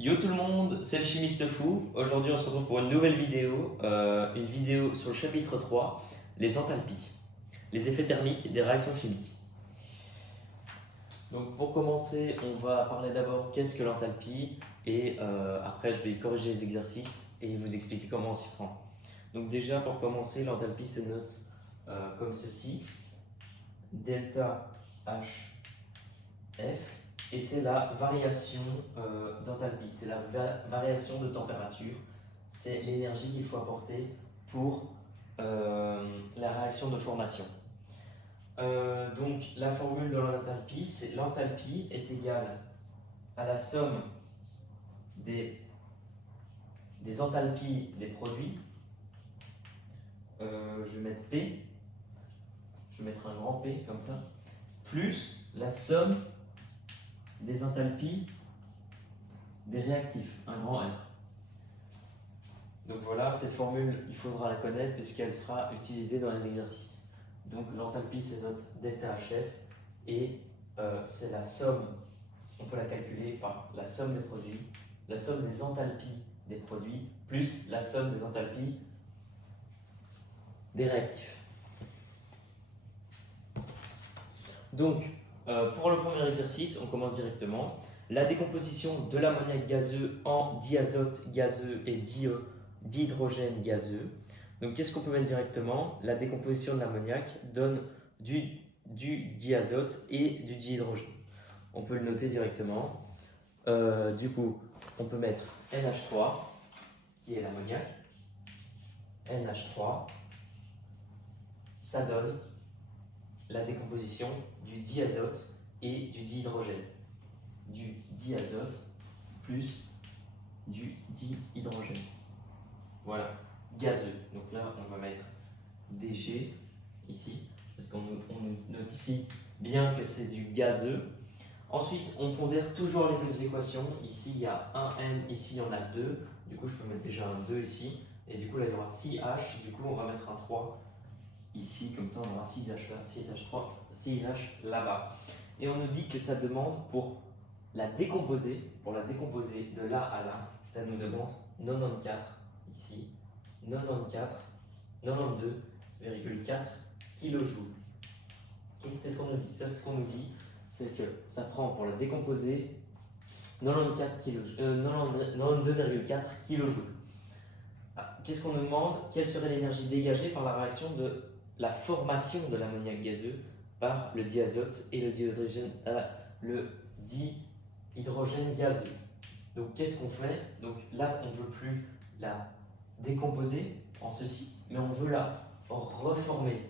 Yo tout le monde, c'est le chimiste fou. Aujourd'hui, on se retrouve pour une vidéo sur le chapitre 3, les enthalpies, les effets thermiques des réactions chimiques. Donc pour commencer, on va parler d'abord qu'est-ce que l'enthalpie et après je vais corriger les exercices et vous expliquer comment on s'y prend. Donc déjà pour commencer, l'enthalpie se note comme ceci, delta HF. Et c'est la variation d'enthalpie, c'est la variation de température, c'est l'énergie qu'il faut apporter pour la réaction de formation. Donc la formule de l'enthalpie, c'est l'enthalpie est égale à la somme des enthalpies des produits. Je vais mettre P, je vais mettre un grand P comme ça, plus la somme des enthalpies des réactifs, un grand R. Donc voilà, cette formule, il faudra la connaître puisqu'elle sera utilisée dans les exercices. Donc l'enthalpie, c'est notre delta HF et c'est la somme, on peut la calculer par la somme des produits, la somme des enthalpies des produits, plus la somme des enthalpies des réactifs. Donc, pour le premier exercice, on commence directement. La décomposition de l'ammoniac gazeux en diazote gazeux et dihydrogène gazeux. Donc, qu'est-ce qu'on peut mettre directement? La décomposition de l'ammoniac donne du diazote et du dihydrogène. On peut le noter directement. Du coup, on peut mettre NH3, qui est l'ammoniac. NH3, ça donne la décomposition du diazote et du dihydrogène. Du diazote plus du dihydrogène. Voilà, gazeux. Donc là, on va mettre Dg ici, parce qu'on nous notifie bien que c'est du gazeux. Ensuite, on pondère toujours les deux équations. Ici, il y a un N, ici, il y en a 2. Du coup, je peux mettre déjà un 2 ici. Et du coup, là, il y aura 6H. Du coup, on va mettre un 3 ici. Comme ça, on aura 6H là, 6H3, 6H là-bas. Et on nous dit que ça demande pour la décomposer de là à là, ça nous demande 94 ici, 92,4 kJ. Okay, c'est ce qu'on nous dit. Ça, c'est ce qu'on nous dit, c'est que ça prend pour la décomposer 92,4 kJ. Qu'est-ce qu'on nous demande? Quelle serait l'énergie dégagée par la réaction de la formation de l'ammoniac gazeux par le diazote et le dihydrogène gazeux? Donc qu'est-ce qu'on fait? Donc là, on ne veut plus la décomposer en ceci, mais on veut la reformer.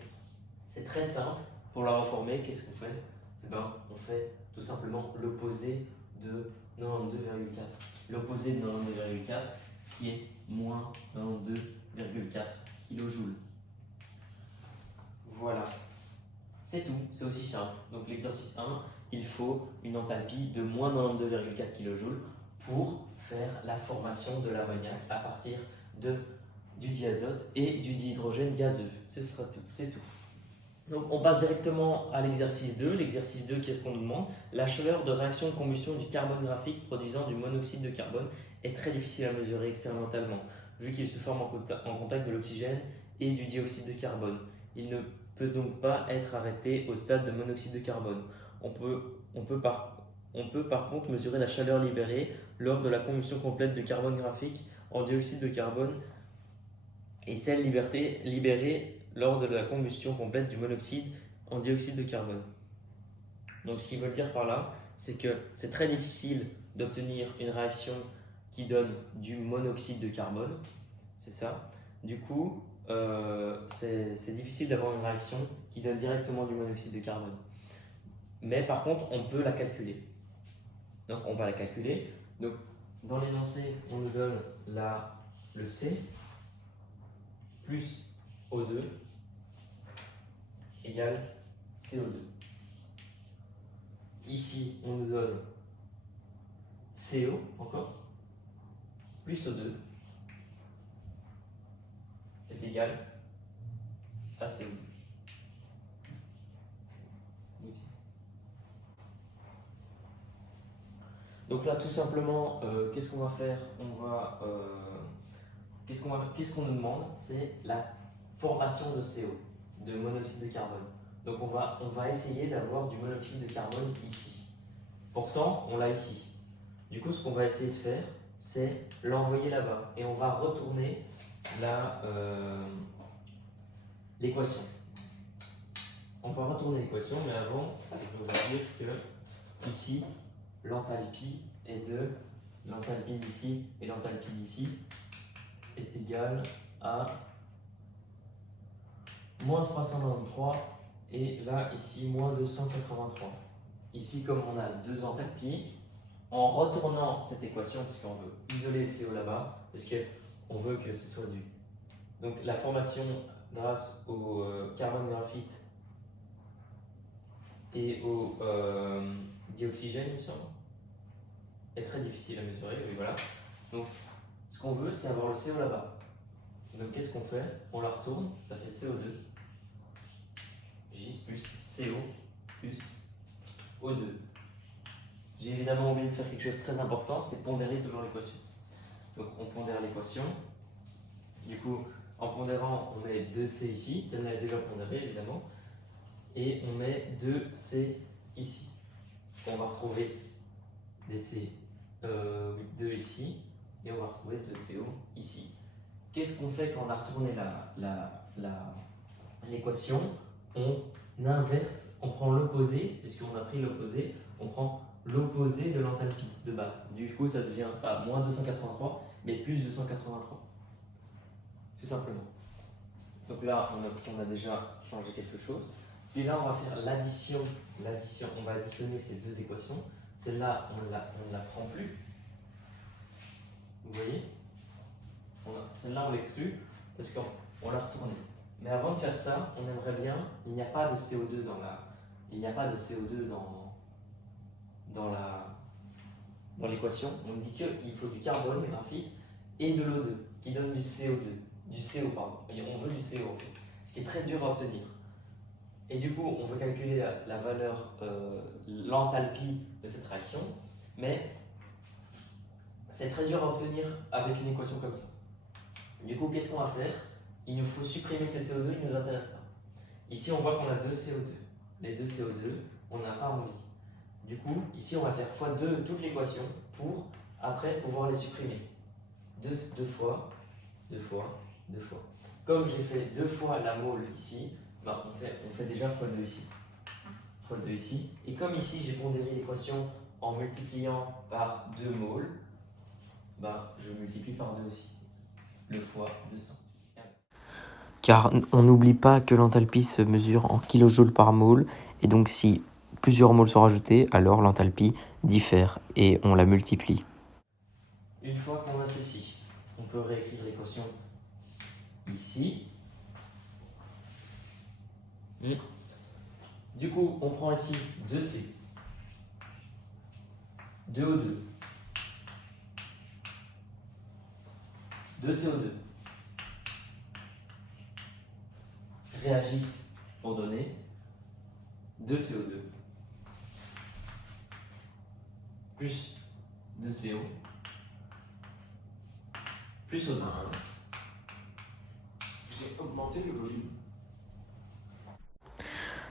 C'est très simple. Pour la reformer, qu'est-ce qu'on fait? Eh ben, on fait tout simplement l'opposé de 92,4. L'opposé de 92,4 qui est moins 92,4 kJ. Voilà. C'est tout, c'est aussi simple. Donc l'exercice 1, il faut une enthalpie de moins 92,4 kJ pour faire la formation de l'ammoniac à partir du diazote et du dihydrogène gazeux. Ce sera tout, c'est tout. Donc on passe directement à l'exercice 2. L'exercice 2, qu'est-ce qu'on nous demande? La chaleur de réaction de combustion du carbone graphique produisant du monoxyde de carbone est très difficile à mesurer expérimentalement, vu qu'il se forme en contact de l'oxygène et du dioxyde de carbone. Il ne peut donc pas être arrêté au stade de monoxyde de carbone. On peut par contre mesurer la chaleur libérée lors de la combustion complète de carbone graphique en dioxyde de carbone et celle libérée lors de la combustion complète du monoxyde en dioxyde de carbone. Donc ce qu'ils veulent dire par là, c'est que c'est très difficile d'obtenir une réaction qui donne du monoxyde de carbone, c'est ça. Du coup, c'est difficile d'avoir une réaction qui donne directement du monoxyde de carbone. Mais par contre, on peut la calculer. Donc on va la calculer. Donc dans l'énoncé, on nous donne le C plus O2 égale CO2. Ici, on nous donne CO encore plus O2 est égal à CO2. Ici. Donc là, tout simplement, qu'est-ce qu'on va faire? Qu'est-ce qu'on nous demande? C'est la formation de CO, de monoxyde de carbone. Donc on va essayer d'avoir du monoxyde de carbone ici. Pourtant, on l'a ici. Du coup, ce qu'on va essayer de faire, c'est l'envoyer là-bas. Et on va retourner l'équation. On va retourner l'équation, mais avant, je voudrais dire que ici, l'enthalpie l'enthalpie d'ici et l'enthalpie d'ici est égale à moins 393 et là, ici, moins 283. Ici, comme on a deux enthalpies, en retournant cette équation, parce qu'on veut isoler le CO là-bas, parce qu'on veut que ce soit du... Donc la formation grâce au carbone graphite et au dioxygène, il me semble, est très difficile à mesurer, oui, voilà. Donc ce qu'on veut, c'est avoir le CO là-bas. Donc qu'est-ce qu'on fait? On la retourne, ça fait CO2, J plus CO plus O2. J'ai évidemment oublié de faire quelque chose de très important, c'est pondérer toujours l'équation. Donc on pondère l'équation. Du coup, en pondérant, on met 2C ici, celle-là est déjà pondérée évidemment. Et on met 2C ici. On va retrouver des C 2 ici, et on va retrouver 2CO ici. Qu'est-ce qu'on fait quand on a retourné l'équation? On inverse, on prend l'opposé, puisqu'on a pris l'opposé, on prend l'opposé de l'enthalpie de base. Du coup, ça devient pas moins 283, mais plus 283. Tout simplement. Donc là, on a déjà changé quelque chose. Puis là, on va faire l'addition. On va additionner ces deux équations. Celle-là, on ne la prend plus. Vous voyez? Celle-là, on l'exclut parce qu'on l'a retournée. Mais avant de faire ça, on aimerait bien, il n'y a pas de CO2 dans l'équation. On dit qu'il faut du carbone, du graphite, et de l'O2, qui donne du CO2. Du CO, pardon. On veut du CO, en fait. Ce qui est très dur à obtenir. Et du coup, on veut calculer la valeur, l'enthalpie de cette réaction, mais c'est très dur à obtenir avec une équation comme ça. Du coup, qu'est-ce qu'on va faire? Il nous faut supprimer ces CO2, ils ne nous intéressent pas. Ici, on voit qu'on a deux CO2. Les deux CO2, on n'a pas envie. Du coup, ici, on va faire x2 toute l'équation pour, après, pouvoir les supprimer. 2 fois, 2 fois, 2 fois. Comme j'ai fait 2 fois la mole ici, ben on fait déjà x2 ici. x2 ici. Et comme ici, j'ai pondéré l'équation en multipliant par 2 moles, ben, je multiplie par 2 aussi. Le fois 200. Car on n'oublie pas que l'enthalpie se mesure en kilojoules par mole, et donc si plusieurs moles sont rajoutés, alors l'enthalpie diffère et on la multiplie. Une fois qu'on a ceci, on peut réécrire l'équation ici. Du coup, on prend ici 2C, 2O2, 2CO2. Réagissent pour donner 2CO2 plus 2CO plus O2. J'ai augmenté le volume.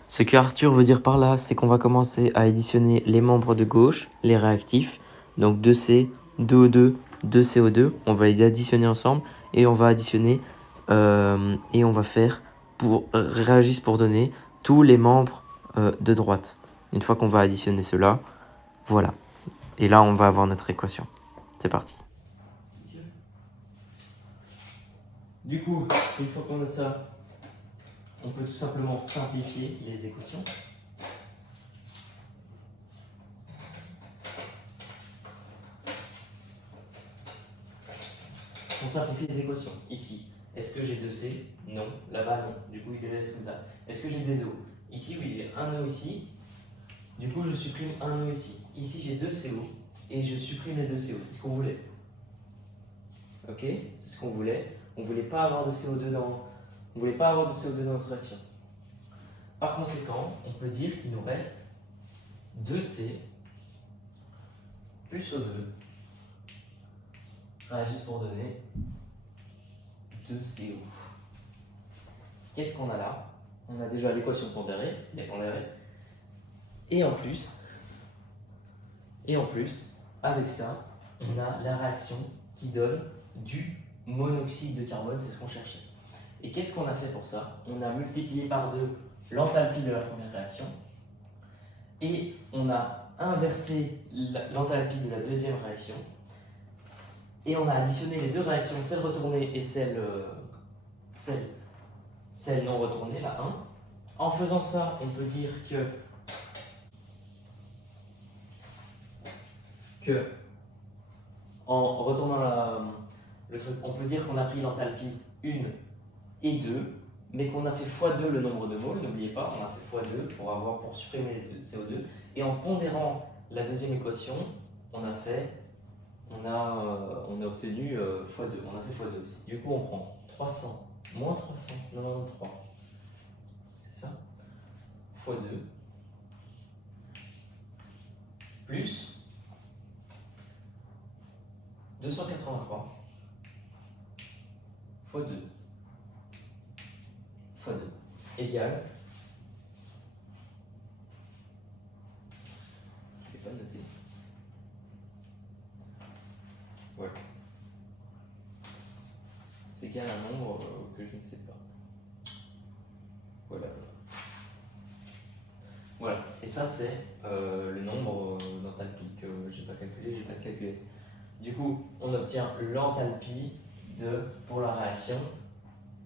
Ce que Arthur veut dire par là, c'est qu'on va commencer à additionner les membres de gauche, les réactifs, donc 2C, 2O2, 2CO2, on va les additionner ensemble et on va additionner et on va faire pour réagissent pour donner tous les membres de droite. Une fois qu'on va additionner cela, voilà. Et là, on va avoir notre équation. C'est parti. Du coup, une fois qu'on a ça, on peut tout simplement simplifier les équations. On simplifie les équations. Ici, est-ce que j'ai 2C? Non. Là-bas, non. Du coup, il laisse comme ça. Est-ce que j'ai des O? Ici, oui, j'ai un O ici. Du coup, je supprime un O ici. Ici, j'ai 2 CO. Et je supprime les 2 CO. C'est ce qu'on voulait. Ok? C'est ce qu'on voulait. On ne voulait pas avoir de CO2 dans... On voulait pas avoir de CO2 dans notre réaction. Par conséquent, on peut dire qu'il nous reste 2C plus O2 réagissent pour donner 2CO. Qu'est-ce qu'on a là? On a déjà l'équation pondérée, les pondérés. Et en plus, avec ça, on a la réaction qui donne du monoxyde de carbone, c'est ce qu'on cherchait. Et qu'est-ce qu'on a fait pour ça? On a multiplié par 2 l'enthalpie de la première réaction et on a inversé l'enthalpie de la deuxième réaction et on a additionné les deux réactions, celle retournée et celle non retournée, la 1. En faisant ça, on peut dire que en retournant le truc, on peut dire qu'on a pris l'enthalpie 1 et 2, mais qu'on a fait x2 le nombre de moles, n'oubliez pas, on a fait x2 pour supprimer les CO2, et en pondérant la deuxième équation, on a obtenu x2, on a fait x2 aussi. Du coup, on prend 300 moins 393, c'est ça, x2, plus 283 x2 égale, je ne l'ai pas noté, voilà, c'est égal à un nombre que je ne sais pas, voilà, et ça c'est le nombre d'enthalpie que j'ai pas calculé, j'ai pas de calculette. Du coup, on obtient l'enthalpie pour la réaction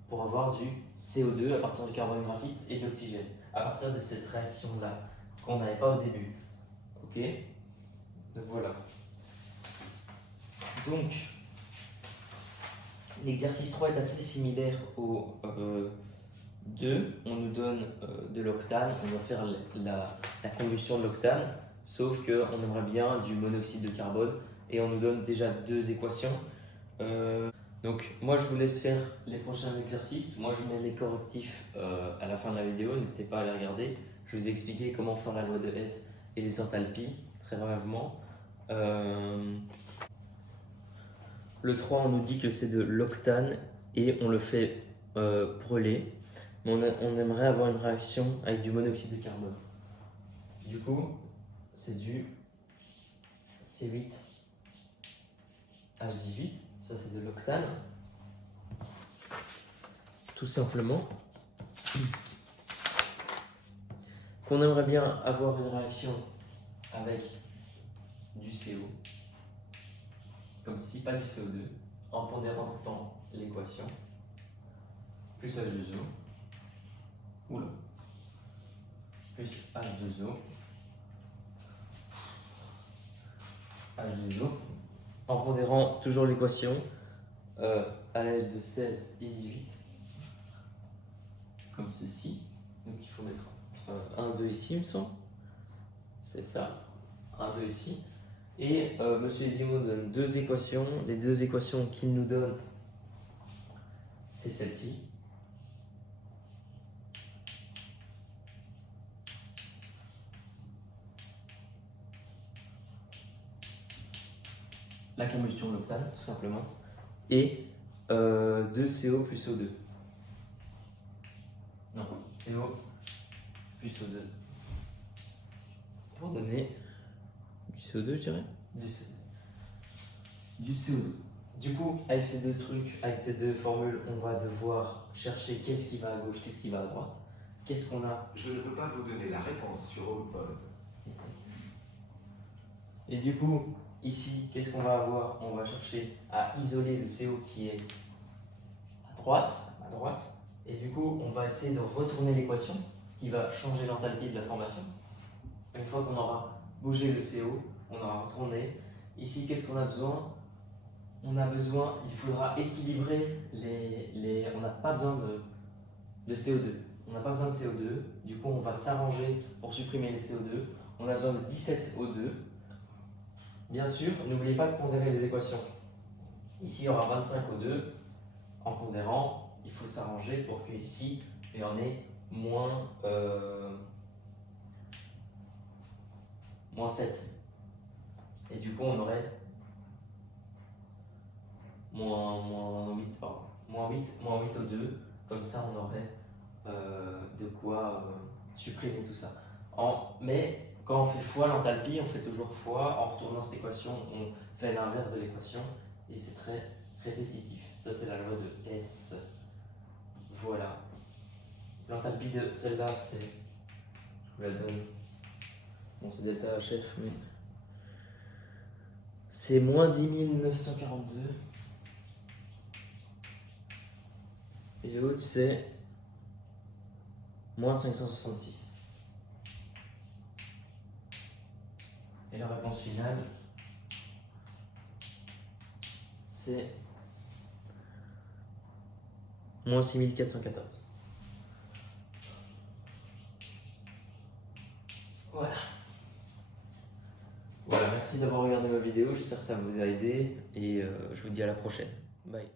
pour avoir du CO2 à partir du carbone graphite et de l'oxygène, à partir de cette réaction-là, qu'on n'avait pas au début. Ok? Donc voilà. Donc, l'exercice 3 est assez similaire au 2. On nous donne de l'octane, on va faire la combustion de l'octane, sauf qu'on aimerait bien du monoxyde de carbone et on nous donne déjà deux équations. Donc moi je vous laisse faire les prochains exercices. Moi je mets les correctifs à la fin de la vidéo, n'hésitez pas à les regarder. Je vous ai expliqué comment faire la loi de Hess et les enthalpies, très brièvement. Le 3 on nous dit que c'est de l'octane et on le fait brûler. Mais on aimerait avoir une réaction avec du monoxyde de carbone. Du coup c'est du C8H18. Ça c'est de l'octane, tout simplement, qu'on aimerait bien avoir une réaction avec du CO, comme ceci, pas du CO2, en pondérant tout le temps l'équation, plus H2O, oula, plus H2O, en pondérant toujours l'équation à l'aide de 16 et 18, comme ceci. Donc il faut mettre 1, 2 ici, il me semble. C'est ça, 1, 2 ici. Et Monsieur Edimo donne deux équations. Les deux équations qu'il nous donne, c'est celle-ci. La combustion de l'octane, tout simplement. Et 2CO plus O2. Non, CO plus O2. Pour donner du CO2, je dirais. Du CO2. Du coup, avec ces deux trucs, avec ces deux formules, on va devoir chercher qu'est-ce qui va à gauche, qu'est-ce qui va à droite. Qu'est-ce qu'on a? Je ne peux pas vous donner la réponse sur Oldpod. Et du coup, ici, qu'est-ce qu'on va avoir? On va chercher à isoler le CO qui est à droite. Et du coup, on va essayer de retourner l'équation, ce qui va changer l'enthalpie de la formation. Une fois qu'on aura bougé le CO, on aura retourné. Ici, qu'est-ce qu'on a besoin? Il faudra équilibrer on n'a pas besoin de CO2. On n'a pas besoin de CO2. Du coup, on va s'arranger pour supprimer les CO2. On a besoin de 17 O2. Bien sûr, n'oubliez pas de pondérer les équations. Ici, il y aura 25 O2. En pondérant, il faut s'arranger pour qu'ici, il y en ait moins 7. Et du coup, on aurait moins 8, pardon. Moins 8 au 2. Comme ça, on aurait de quoi supprimer tout ça. Mais quand on fait fois l'enthalpie, on fait toujours fois. En retournant cette équation, on fait l'inverse de l'équation. Et c'est très répétitif. Ça, c'est la loi de S. Voilà. L'enthalpie de celle-là, c'est... Je vous la donne. Bon, c'est delta HF, mais... C'est moins 10 942. Et l'autre, c'est moins 566. Et la réponse finale, c'est moins 6414. Voilà. Voilà, merci d'avoir regardé ma vidéo, j'espère que ça vous a aidé et je vous dis à la prochaine. Bye.